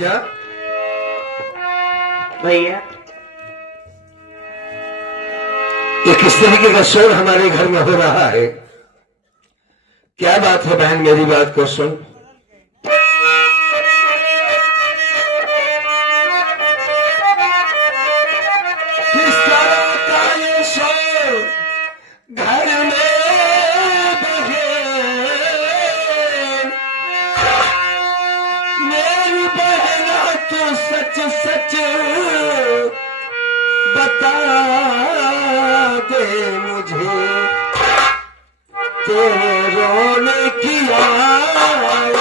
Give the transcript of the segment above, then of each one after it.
पूजा। भैया ये किस तरीके का शोर हमारे घर में हो रहा है? क्या बात है बहन, मेरी बात को सुन। किस तरह का ये शोर घर में बहे, मेरी बहना तो सच सच बता दे मुझे, तेरे रोने की आवाज़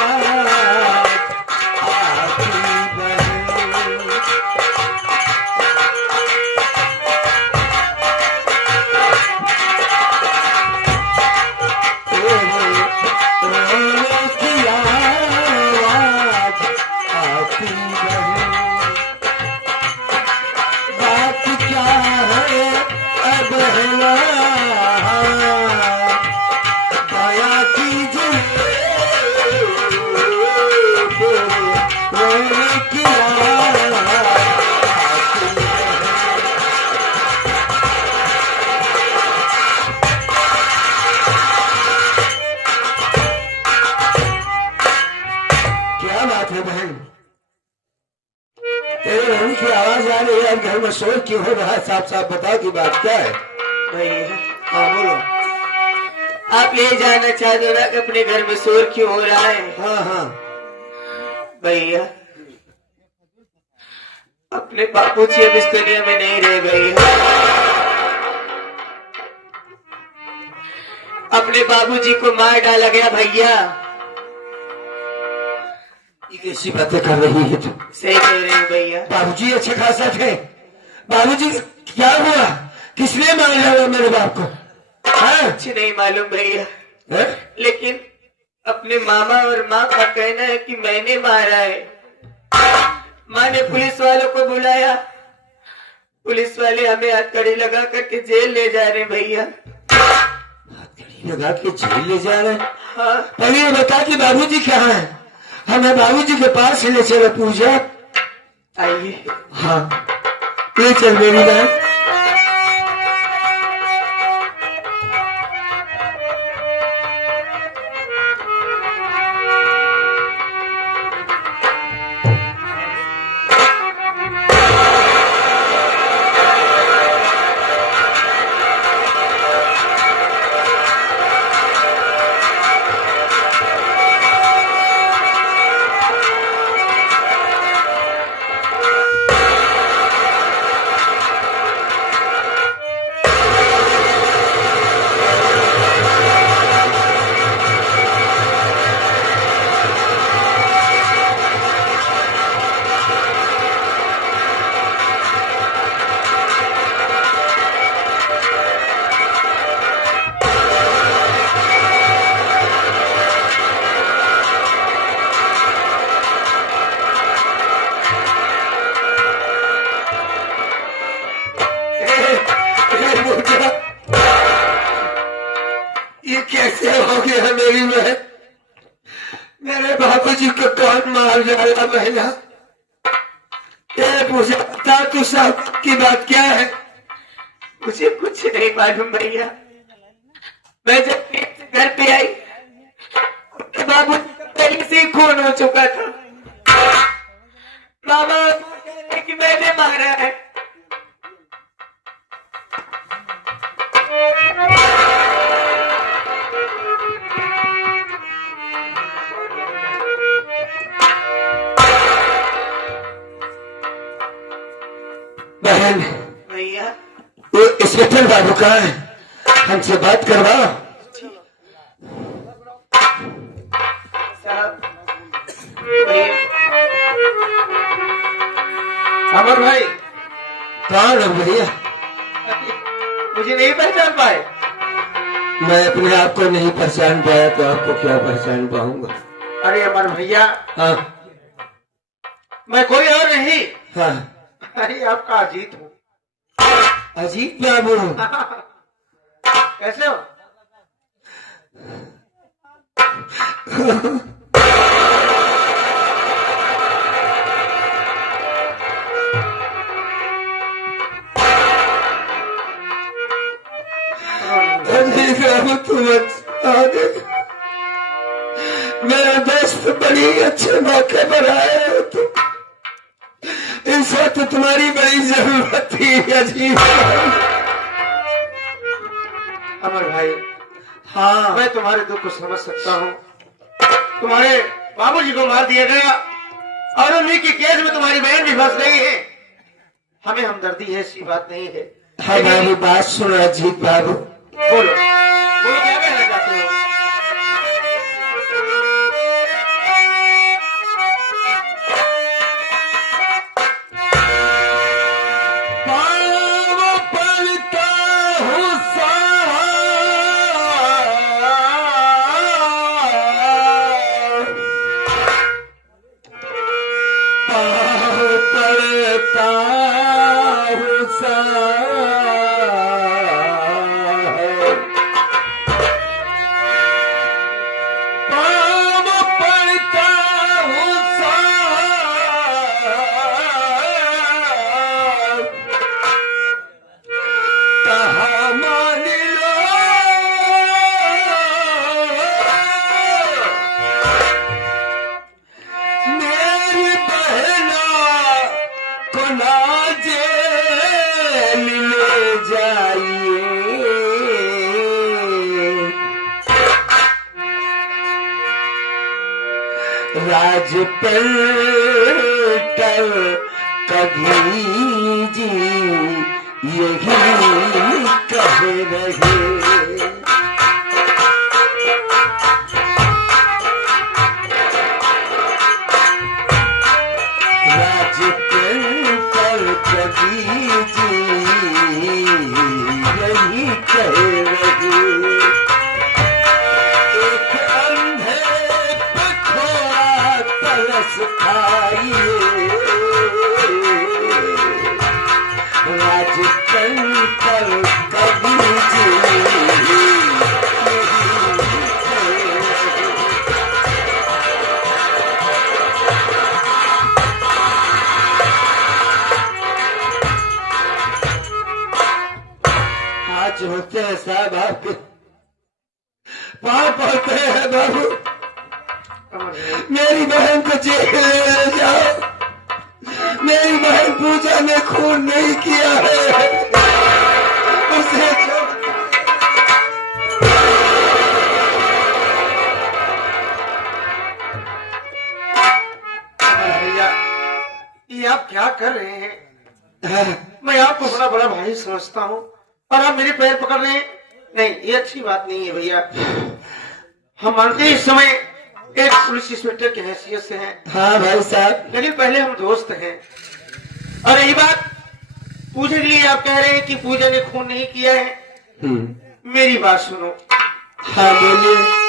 आती बहन। तेरे रोने की आवाज़ आती बहन। बात क्या है अब बहना, दया कीजिए, रोने की आवाज़ आती बहन। क्या बात है बहन, तेरे रोने की आवाज आ रही है, घर में शोर क्यों हो रहा है? साफ साफ बताओ कि बात क्या है। भैया हाँ बोलो। आप ये जानना चाहते हो ना कि अपने घर में शोर क्यों हो रहा है? हाँ हाँ। भैया अपने बापूजी अब इस दुनिया में नहीं रह गए हैं। अपने बाबूजी को मार डाला गया भैया। ये कैसी बातें कर रही है तू? सही कह रहे हैं भैया। बाबूजी अच्छे खासा थे। बाबूजी क्या हुआ? किसने मार डाला मेरे बाप को? हाँ? कुछ नहीं मालूम भैया, हैं? लेकिन अपने मामा और माँ का कहना है कि मैंने मारा है। माँ ने पुलिस वालों को बुलाया, पुलिस वाले हमें हथकड़ी लगा करके जेल ले जा रहे हैं भैया। हथकड़ी लगा के जेल ले जा रहे हैं? हाँ पहले ये बता कि बाबूजी कहाँ है? हमें बाबूजी के पास ले चलो पूजा। आइए। हाँ ले चल मेरी बहन। ये कैसे हो गया मेरी बहन? मेरे बाबूजी को कौन मार डाला महिला? मुझे बता तू साहब की बात क्या है? मुझे कुछ नहीं मालूम भैया। मैं जब घर पे आई तो बाबू पहले से ही खून हो चुका था। मामा कह रहे कि मैंने मारा है। बहन भैया वो इंस्पेक्टर बाबू कहाँ है? हमसे बात करवाओ। साहब भैया। अमर भाई कौन हो भैया? मुझे नहीं पहचान पाए? मैं अपने आप को नहीं पहचान पाया तो आपको क्या पहचान पाऊंगा? अरे अमर भैया, हाँ मैं कोई और नहीं, हाँ। अरे आपका अजीत हूँ। अजीत बाबू कैसे हो? अच्छे मौके पर आए हो तुम। इस वक्त तुम्हारी बड़ी जरूरत थी अजीब। अमर भाई, हाँ मैं तुम्हारे दुख को समझ सकता हूँ। तुम्हारे बाबूजी को मार दिया गया और उन्हीं की केस में तुम्हारी बहन भी फंस गई है। हमें हमदर्दी है, ऐसी बात नहीं है। हमारी बात सुनो अजीत बाबू। बोलो बोलो, क्या कहना चाहते हो? पाँव पड़ता हूँ पाँव पड़ता हूँ पाँव पड़ता हूँ कहाँ मान लो मेरी बहना को ना जेल ले जाइए। राज पलटल कभी जी यही कह रहे। राज पलटल कभी जी यही कह रहे। एक अंधे पे थोड़ा तरस खाइए। राजकन पर कभी जी आज होते हैं साहब आपके पाँव पड़ते हैं बाबू। अमर भाई, मेरी बहन को जेल ले जाओ। मेरी बहन पूजा ने खून नहीं किया है, उसे अमर भैया, ये आप क्या कर रहे हैं? हाँ, मैं आपको बड़ा बड़ा भाई समझता हूँ और आप मेरे पैर पकड़ रहे हैं। नहीं, ये अच्छी बात नहीं है भैया। हम मानते हैं इस समय एक पुलिस इंस्पेक्टर की हैसियत से हैं, हाँ भाई साहब। लेकिन पहले हम दोस्त हैं। और रही बात पूजा के लिए, आप कह रहे हैं कि पूजा ने खून नहीं किया है। मेरी बात सुनो। हाँ बोलिए।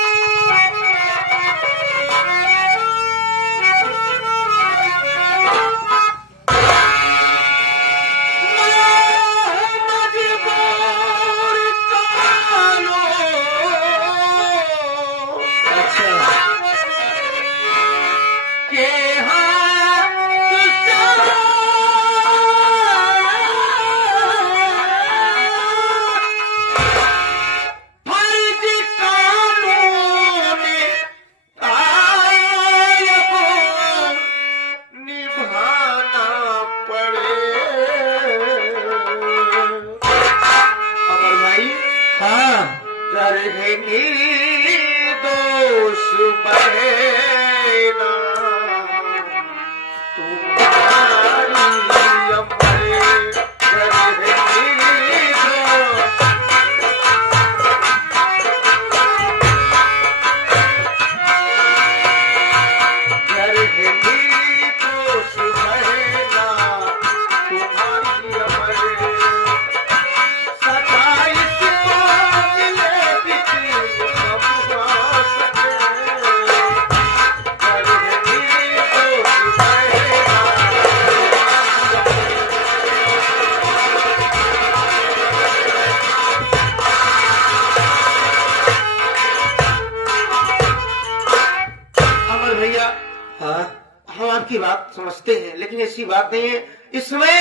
हम आपकी बात समझते हैं, लेकिन ऐसी बात नहीं है। इस समय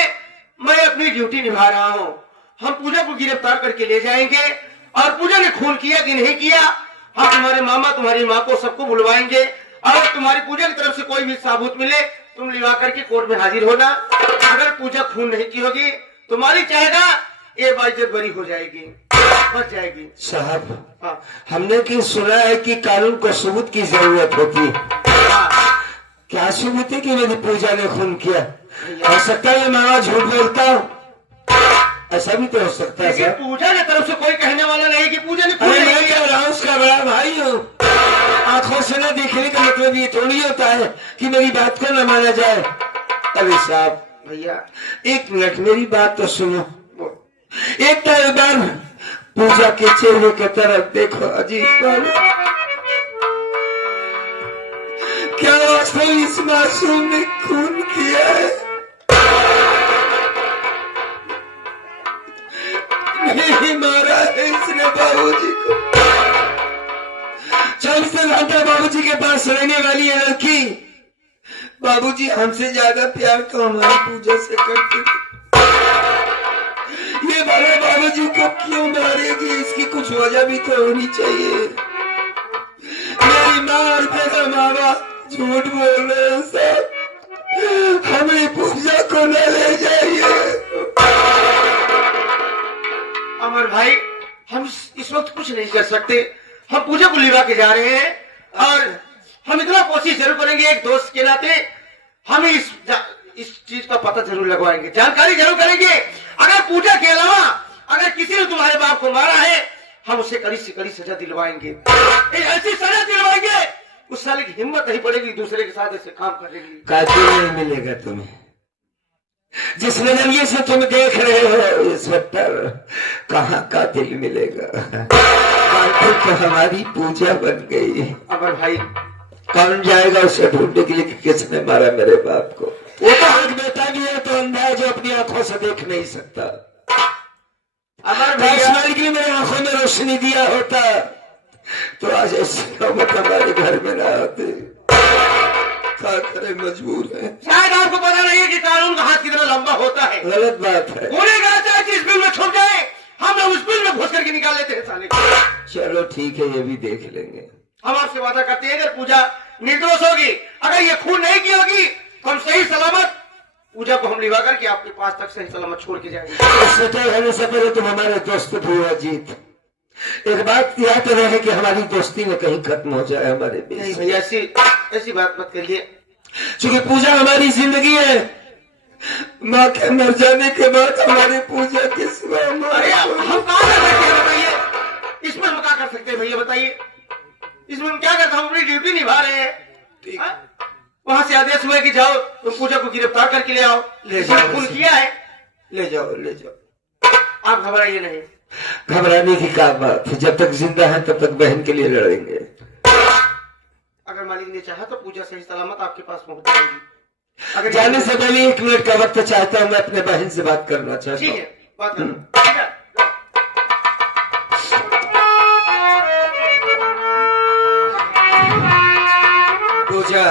मैं अपनी ड्यूटी निभा रहा हूँ। हम पूजा को गिरफ्तार करके ले जाएंगे और पूजा ने खून किया कि नहीं किया, हम तुम्हारे मामा तुम्हारी माँ को सबको बुलवाएंगे और तुम्हारी पूजा की तरफ से कोई भी साबूत मिले तुम लिवा करके कोर्ट में हाजिर होना। अगर पूजा खून नहीं की होगी तुम्हारी चाहेगा ये बाइज्जत बरी हो जाएगी, बच जाएगी। साहब हाँ। हमने कि सुना है कि कानून को सबूत की जरूरत होती है। हाँ। क्या सबूत है कि मेरी पूजा ने खून किया? हो सकता है मैं झूठ बोलता हूँ, ऐसा भी तो हो सकता है लेकिन सर। पूजा की तरफ से कोई कहने वाला नहीं कि पूजा ने खून अरे नहीं मैं किया। कह रहा हूँ उसका बड़ा भाई हूँ। आंखों से न देखने का मतलब ये थोड़ी होता है कि मेरी बात को न माना जाए। अरे साहब भैया एक मिनट मेरी बात तो सुनो। एक बार पूजा के चेहरे की तरफ देखो अजीत बाबू, क्या वास्तव इस मासूम ने खून किया है? नहीं मारा है इसने बाबूजी को। 24 घंटा बाबूजी के पास रहने वाली है लड़की, बाबूजी हमसे ज्यादा प्यार तो हमारी पूजा से करते थे। ये बड़े बाबूजी को क्यों मारेगी? इसकी कुछ वजह भी तो होनी चाहिए। मेरी माँ और मेरा माँ बाप झूठ बोल रहे हैं साहब, हमें पूजा को न ले जाइए। अमर भाई हम इस वक्त कुछ नहीं कर सकते, हम पूजा को लिवा के जा रहे हैं और हम इतना कोशिश जरूर करेंगे एक दोस्त के नाते हम इस चीज का पता जरूर लगवाएंगे, जानकारी जरूर करेंगे। अगर पूजा के अलावा अगर किसी ने तुम्हारे बाप को मारा है हम उसे कड़ी से कड़ी सजा दिलवाएंगे, एक ऐसी सजा दिलवाएंगे उस साले की हिम्मत नहीं पड़ेगी दूसरे के साथ ऐसे काम करेगी। कातिल नहीं मिलेगा तुम्हें। जिस नजरिए से तुम देख रहे हो इंस्पेक्टर, कहाँ कातिल मिलेगा? कातिल तो हमारी पूजा बन गई। अमर भाई कौन जाएगा उसे ढूंढने के लिए कि किसने मारा मेरे बाप को? वो तो एक बेटा भी है तो अंधा है जो अपनी आंखों से देख नहीं सकता। अमर भैया भैया मालिक ने मेरी आंखों में रोशनी दिया होता तो आज ऐसी नौबत हमारे घर में ना आते। क्या करे, मजबूर है। शायद आपको पता नहीं है कि कानून का हाथ कितना लंबा होता है। गलत बात है। गुनेगार चाहे जिस बिल में छुप जाए हम लोग उस बिल में घुस करके निकाल लेते हैं साले को। चलो ठीक है, ये भी देख लेंगे। हम आपसे वादा करते हैं अगर पूजा निर्दोष होगी, अगर ये खून नहीं की होगी तो हम सही सलामत पूजा को हम लिवा करके आपके पास तक सही सलामत छोड़ के जाएंगे। सेटल होने से पहले तुम हमारे दोस्त थे अजीत। एक बात याद रहे कि हमारी दोस्ती में कहीं खत्म हो जाए हमारे बीच। नहीं भैया ऐसी बात मत करिए। क्योंकि पूजा हमारी जिंदगी है। माँ के मर जाने के बाद हमारी पूजा के सिवा अरे हम कहाँ कर सकते हैं बताइए, इसमें हम क्या कर सकते हैं भैया बताइए, इसमें हम क्या करते हैं? हम अपनी ड्यूटी निभा रहे हैं। हाँ? वहां से आदेश हुआ कि जाओ तुम पूजा को गिरफ्तार करके ले आओ, जिसने खून किया है ले जाओ ले जाओ। आप घबराइए नहीं। घबराने की क्या बात है, जब तक जिंदा है तब तक बहन के लिए लड़ेंगे। अगर मालिक ने चाहा तो पूजा सही सलामत आपके पास पहुंच जाएगी। अगर जाने से पहले 1 मिनट का वक्त चाहता हूँ, मैं अपने बहन से बात करना चाहता ठीक हूँ। है बात करो। ठीक है पूजा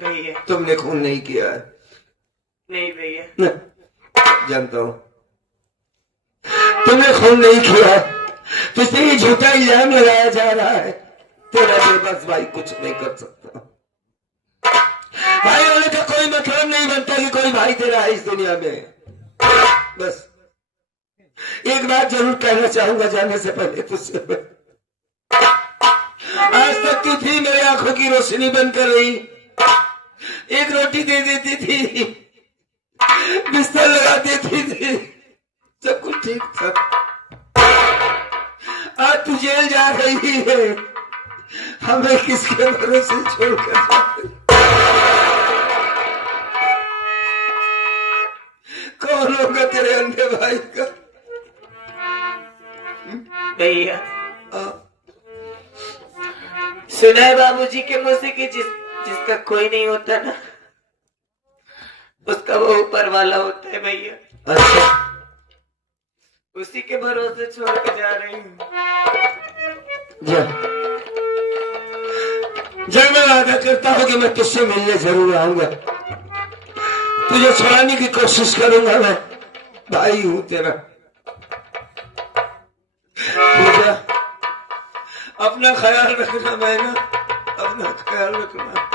भैया तुमने खून नहीं किया है। नहीं भैया, न, जानता हूँ तुमने खून नहीं किया, तुझसे ये झूठा इल्जाम लगाया जा रहा है। तेरा बेबस भाई कुछ नहीं कर सकता। भाई होने का कोई मतलब नहीं बनता कि कोई भाई तेरा है इस दुनिया में। बस एक बात जरूर कहना चाहूंगा जाने से पहले तुझसे, आज तक तू थी मेरे आंखों की रोशनी बनकर रही। एक रोटी दे देती थी, बिस्तर लगा देती थी, सब कुछ ठीक था। आज तू जेल जा रही है, हमें किसके भरोसे छोड़कर जाते? कौन होगा तेरे अंधे भाई का? भैया हाँ। सुना है बाबूजी के मुंह से कि जिसका कोई नहीं होता ना उसका वो ऊपर वाला होता है भैया। अच्छा उसी के भरोसे छोड़ के जा रही हूँ। जा, जब मैं वादा करता हूँ कि मैं तुझसे मिलने जरूर आऊंगा, तुझे छुड़ाने की कोशिश करूंगा। मैं भाई हूं तेरा। पूजा अपना ख्याल रखना मैना, अपना ख्याल रखना।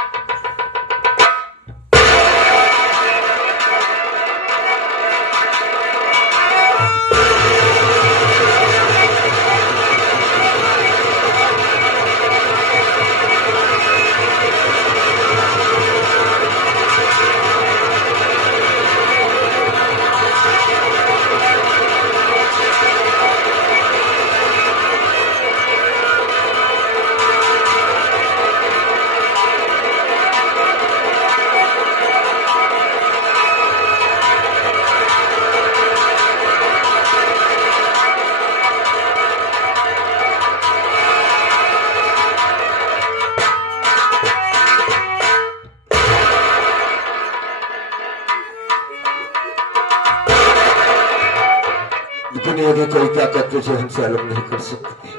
दुनिया की कोई ताकत तुझे हमसे अलग नहीं कर सकती।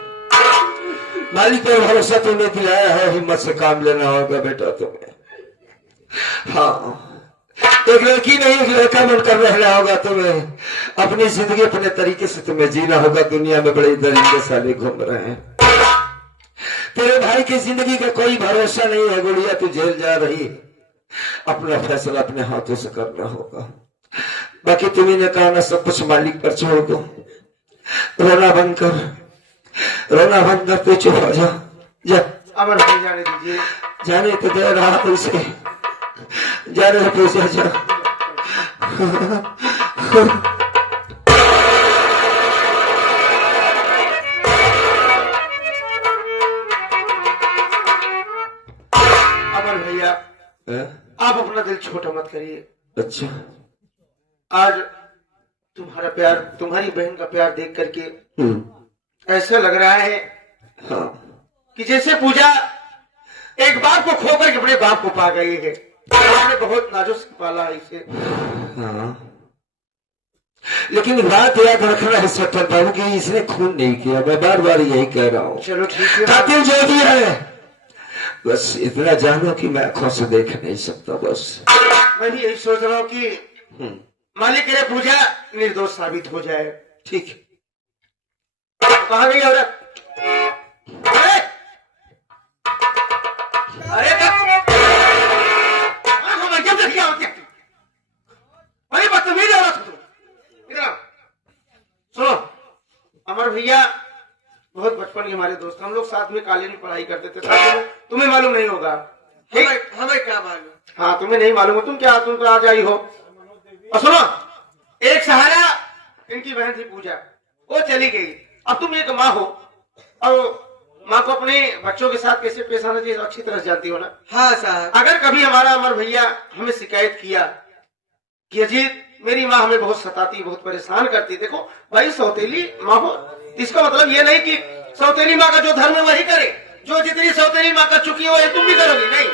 मालिक पे भरोसा तूने दिलाया है, हिम्मत से काम लेना होगा बेटा तुम्हें। हाँ, एक लड़की नहीं एक लड़का बनकर रहना होगा तुम्हें। अपनी जिंदगी अपने तरीके से तुम्हें जीना होगा। दुनिया में बड़े दरिंदे साले घूम रहे हैं। तेरे भाई की जिंदगी का कोई भरोसा नहीं है गुड़िया, तू जेल जा रही। अपना फैसला अपने हाथों से करना होगा। बाकी तुम्हें ने कहा ना, सब कुछ मालिक पर छोड़ दो। रोना बंद कर, रोना बंद कर, तू चुप हो जा। जा अमर भाई जाने दीजिए। जाने तो दे रहा हूं उसे, जाने तो जा जा। अमर भैया आप अपना दिल छोटा मत करिए। अच्छा, आज तुम्हारा प्यार, तुम्हारी बहन का प्यार देख करके ऐसा लग रहा है हाँ, कि जैसे पूजा एक बाप को खोकर के अपने बाप को पा गई है। आपने बहुत नाजुक से पाला है इसे। हाँ, लेकिन बात याद रखना है सट्टल बाबू की, इसने खून नहीं किया। मैं बार बार यही कह रहा हूँ। चलो ठीक है, कातिल जो भी है, बस इतना जानो कि मैं आंखों से देख नहीं सकता। बस मैं भी यही सोच रहा हूँ कि मालिक के पूजा निर्दोष साबित हो जाए। ठीक। कहाँ गई औरत? अरे अरे बदतमीज औरत हो तुम। इधर आओ। सुनो, अमर भैया बहुत बचपन के हमारे दोस्त, हम लोग साथ में कॉलेज में पढ़ाई करते थे साथ में। तुम्हें मालूम नहीं होगा। हमें क्या मालूम? हाँ, तुम्हें नहीं मालूम हो। तुम क्या, तुम तो आज आई हो। और सुनो, एक सहारा इनकी बहन थी पूजा, वो चली गई। अब तुम एक माँ हो और माँ को अपने बच्चों के साथ कैसे पेश आना चाहिए अच्छी तरह जानती हो ना। हाँ साहब। अगर कभी हमारा अमर भैया हमें शिकायत किया कि अजीत मेरी माँ हमें बहुत सताती, बहुत परेशान करती, देखो भाई सौतेली माँ हो, इसका मतलब ये नहीं कि सौतेली माँ का जो धर्म है वही करे। जो जितनी सौतेली माँ कर चुकी हो तुम भी करोगी, नहीं।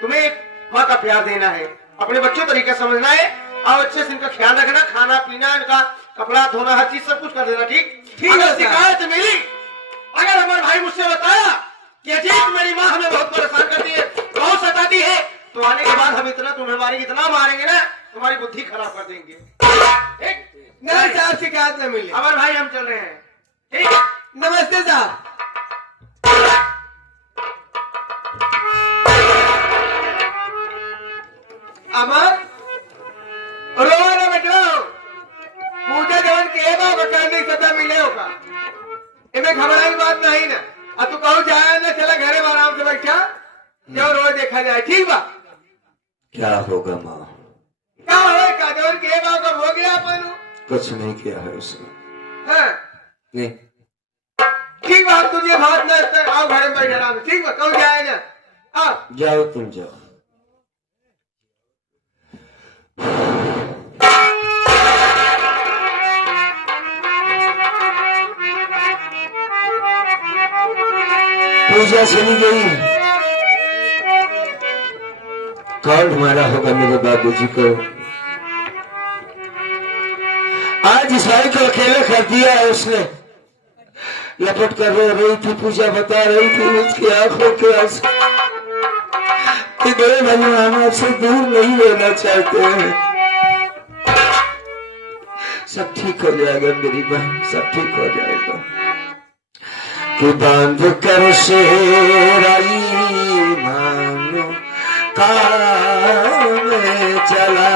तुम्हें एक माँ का प्यार देना है, अपने बच्चों तरीका समझना है और अच्छे से इनका ख्याल रखना, खाना पीना, इनका कपड़ा धोना, हर चीज सब कुछ कर देना। ठीक। अगर शिकायत मिली, अगर हमारे भाई मुझसे बताया कि अजीत मेरी माँ हमें बहुत परेशान करती है, बहुत सताती है, तो आने के बाद हम इतना तुम्हें मारेंगे, इतना मारेंगे ना, तुम्हारी बुद्धि खराब कर देंगे। नहीं साहब, शिकायत न मिली। हमारे भाई हम चल रहे हैं। ठीक, नमस्ते साहब। अमर रो ना बेटा, पूजा जवन के नहीं सदा मिले होगा, इनमें घबराई बात नहीं ना। अब तू कहूँ जाए ना, चला घरे में आराम से बैठा, जो रोज देखा जाए। ठीक बा। क्या होगा माँ? क्या होगा? जवन के हो गया अपन कुछ नहीं किया है उसने। हाँ नहीं। ठीक बा, तुझे बात ना आओ घरे में बैठे आराम। ठीक बा, कहूँ जाए ना, आओ। जाओ तुम जाओ। पूजा चली गई। कौन मारा होगा मेरे बाबूजी को? आज इस भाई को अकेले कर दिया है उसने। लपट कर रो रही थी पूजा, बता रही थी उसकी आंखों के आंसू कि बड़े भगवान आपसे दूर नहीं रहना चाहते हैं। सब ठीक हो जाएगा मेरी बहन, सब ठीक हो जाएगा। कि बांध कर शेराई मानो काम चला।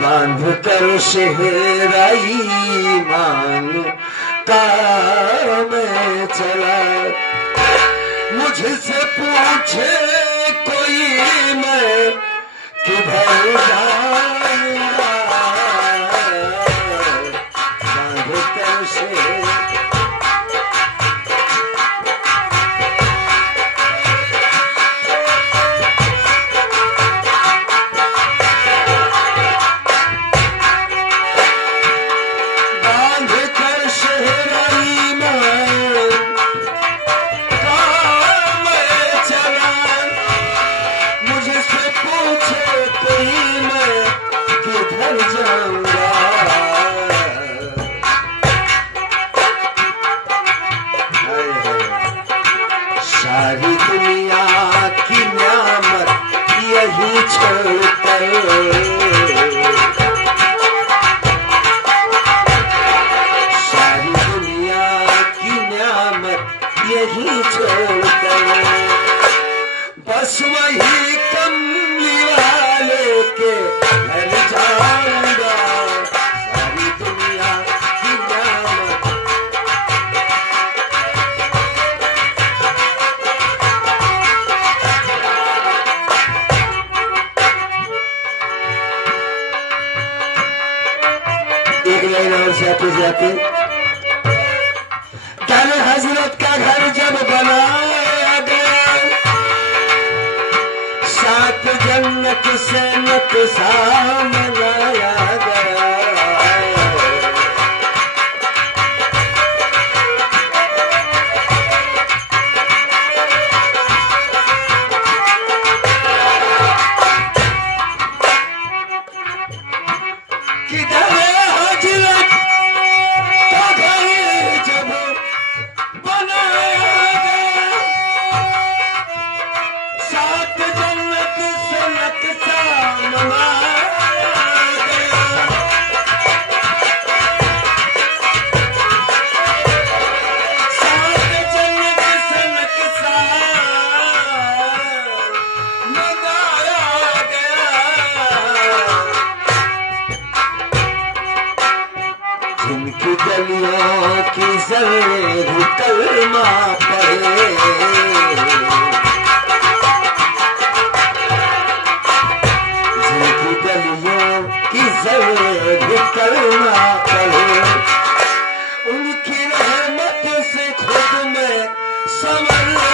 बांध कर शेराई मानो काम चला। मुझसे पूछे कोई मैं किधर जाऊंगा। बांध कर शेर सारी दुनिया की न्यामत यही छोड़कर, सारी दुनिया की न्यामत यही छोड़कर, बस वही कमली वाले के घर जाऊंगा। सारी दुनिया की न्यामत एक लाइन और जाते जाते, दर हजरत का घर जब बनाया गया, सात जन्नत से नक्शा बनाया गया। किधर हजरत का घर जब बनाया गया, सात जन्नत से नक्शा बनाया गया। सात जन्नत से नक्शा बनाया गया। जिनकी गलियों की जर्रे कलमा पढ़े, जिनकी गलियों की जर्रे कलमा पढ़े, उनकी रहमत से खुद में संवर